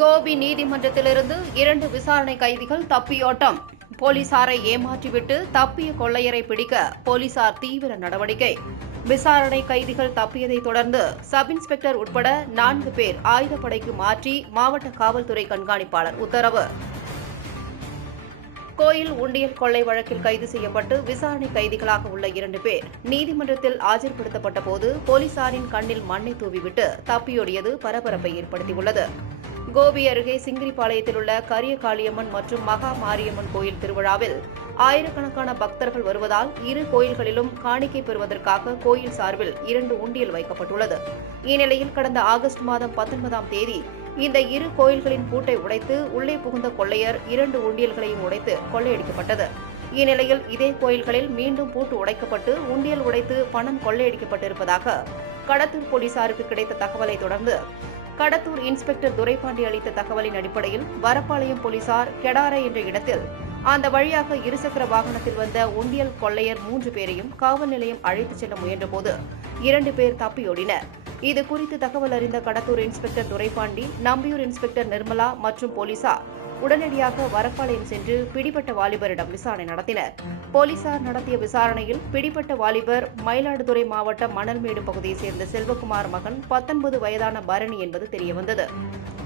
கோபி நீதிமன்றத்திலிருந்து 2 விசாரணை கைதிகள் தப்பியோட்டம். போலீசாரை ஏமாற்றிவிட்டு தப்பிய கொள்ளையரை பிடிக்க போலீசார் தீவிர நடவடிக்கை. விசாரணை கைதிகள் தப்பியதை தொடர்ந்து சப் இன்ஸ்பெக்டர் உட்பட 4 பேர் ஆயுதப்படைக்கு மாற்றி மாவட்ட காவல்துறை கண்காணிப்பாளர் உத்தரவு. கோயில் உண்டியல் கொள்ளை வழக்கில் கைது செய்யப்பட்டு விசாரணை கைதிகளாக உள்ள 2 பேர் நீதிமன்றத்தில் ஆஜர்படுத்தப்பட்ட போது போலீசாரின் கண்ணில் மண்ணை தூவிவிட்டு தப்பியோடியது பரபரப்பை ஏற்படுத்தியுள்ளது. கோபி அருகே சிங்கிரிபாளையத்தில் உள்ள கரிய காளியம்மன் மற்றும் மகா மாரியம்மன் கோயில் திருவிழாவில் ஆயிரக்கணக்கான பக்தர்கள் வருவதால் இரு கோயில்களிலும் காணிக்கை பெறுவதற்காக கோயில் சார்பில் 2 உண்டியல் வைக்கப்பட்டுள்ளது. இந்நிலையில் கடந்த ஆகஸ்ட் மாதம் 19ஆம் தேதி இந்த இரு கோயில்களின் பூட்டை உடைத்து உள்ளே புகுந்த கொள்ளையர் 2 உண்டியல்களையும் உடைத்து கொள்ளையடிக்கப்பட்டது. இந்நிலையில் இதே கோயில்களில் மீண்டும் பூட்டு உடைக்கப்பட்டு உண்டியல் உடைத்து பணம் கொள்ளையடிக்கப்பட்டிருப்பதாக கடத்தூர் போலீசாருக்கு கிடைத்த தகவலை தொடர்ந்து கடத்தூர் இன்ஸ்பெக்டர் துரைபாண்டி அளித்த தகவலின் அடிப்படையில் வரப்பாளையம் போலீசார் கெடாரை என்ற இடத்தில் அந்த வழியாக இருசக்கர வாகனத்தில் வந்த உண்டியல் கொள்ளையர் 3 பேரையும் காவல் நிலையம் அழைத்துச் செல்ல முயன்றபோது 2 பேர் தப்பியோடினர். இதுகுறித்து தகவல் அறிந்த கடத்தூர் இன்ஸ்பெக்டர் துரைபாண்டி, நம்பியூர் இன்ஸ்பெக்டர் நிர்மலா மற்றும் போலீசார் உடனடியாக வரப்பாளையம் சென்று பிடிபட்ட வாலிபரிடம் விசாரணை நடத்தினர். போலீசார் நடத்திய விசாரணையில் பிடிபட்ட வாலிபர் மயிலாடுதுறை மாவட்டம் மணல்மேடு பகுதியைச் சேர்ந்த செல்வகுமார் மகன் 19 வயதான பரணி என்பது தெரியவந்தது.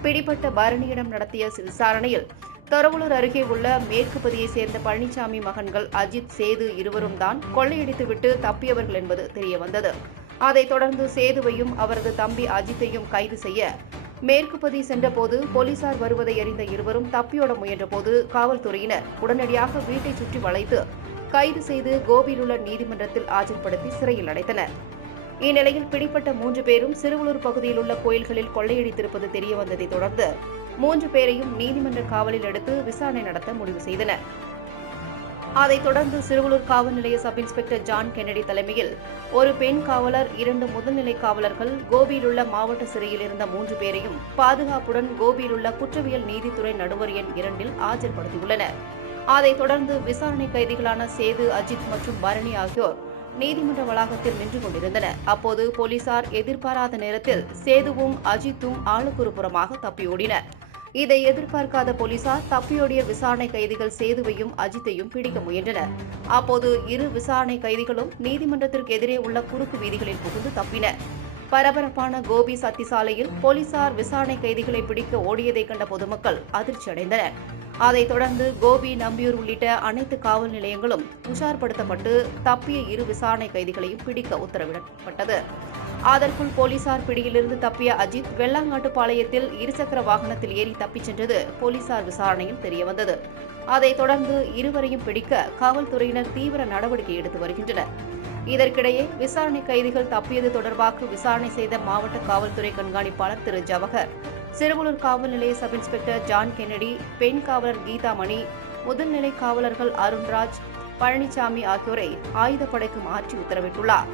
பிடிபட்ட பரணியிடம் நடத்திய விசாரணையில் தரவலூர் அருகே உள்ள மேற்குப்பதியைச் சேர்ந்த பழனிசாமி மகன்கள் அஜித், சேது இருவரும் தான் கொள்ளையடித்துவிட்டு தப்பியவர்கள் என்பது தெரியவந்தது. அதைத் தொடர்ந்து சேதுவையும் அவரது தம்பி அஜித்தையும் கைது செய்ய மேற்குப்பதி சென்றபோது போலீசார் வருவதை அறிந்த இருவரும் தப்பியோட முயன்றபோது காவல்துறையினர் உடனடியாக வீட்டை சுற்றி வளைத்து கைது செய்து கோபியில் உள்ள நீதிமன்றத்தில் ஆஜர்படுத்தி சிறையில் அடைத்தனர். இந்நிலையில் பிடிப்பட்ட 3 பேரும் சிறுவலூர் பகுதியில் உள்ள கோயில்களில் கொள்ளையடித்திருப்பது தெரியவந்ததை தொடர்ந்து 3 பேரையும் நீதிமன்ற காவலில் எடுத்து விசாரணை நடத்த முடிவு செய்தனர். அதைத் தொடர்ந்து சிறுவலூர் காவல் நிலைய சப் இன்ஸ்பெக்டர் ஜான் கென்னடி தலைமையில் ஒரு பெண் காவலர், 2 முதல்நிலை காவலர்கள் கோபியில் உள்ள மாவட்ட சிறையில் இருந்த 3 பேரையும் பாதுகாப்புடன் கோபியில் உள்ள குற்றவியல் நீதித்துறை நடுவர் எண் 2இல் ஆஜர்படுத்தியுள்ளனர். அதைத் தொடர்ந்து விசாரணை கைதிகளான சேது, அஜித் மற்றும் பரணி ஆகியோர் நீதிமன்ற வளாகத்தில் நின்று கொண்டிருந்தனர். அப்போது போலீசார் எதிர்பாராத நேரத்தில் சேதுவும் அஜித்தும் ஆளுக்கொரு புறமாக தப்பியோடினர். இதை எதிர்பார்க்காத போலீசார் தப்பியோடிய விசாரணை கைதிகள் சேதுவையும் அஜித்தையும் பிடிக்க முயன்றனர். அப்போது இரு விசாரணை கைதிகளும் நீதிமன்றத்திற்கு எதிரே உள்ள குறுக்கு வீதிகளில் புகுந்து தப்பினர். பரபரப்பான கோபி சத்தி சாலையில் போலீசார் விசாரணை கைதிகளை பிடிக்க ஓடியதை கண்ட பொதுமக்கள் அதிர்ச்சி அடைந்தனர். அதைத் தொடர்ந்து கோபி, நம்பியூர் உள்ளிட்ட அனைத்து காவல் நிலையங்களும் உஷார்படுத்தப்பட்டு தப்பிய இரு விசாரணை கைதிகளையும் பிடிக்க உத்தரவிடப்பட்டது. அதற்குள் போலீசார் பிடியிலிருந்து தப்பிய அஜித் வெள்ளாங்காட்டுப்பாளையத்தில் இருசக்கர வாகனத்தில் ஏறி தப்பிச் சென்றது போலீசார் விசாரணையில் தெரியவந்தது. அதைத் தொடர்ந்து இருவரையும் பிடிக்க காவல்துறையினர் தீவிர நடவடிக்கை எடுத்து வருகின்றனர். இதற்கிடையே விசாரணை கைதிகள் தப்பியது தொடர்பாக விசாரணை செய்த மாவட்ட காவல்துறை கண்காணிப்பாளர் திரு ஜவஹர், சிறுவலூர் காவல் நிலைய சப் இன்ஸ்பெக்டர் ஜான் கென்னடி, பெண் காவலர் கீதாமணி, முதல்நிலை காவலர்கள் அருண்ராஜ், பழனிசாமி ஆகியோரை ஆயுதப்படைக்கு மாற்றி உத்தரவிட்டுள்ளார்.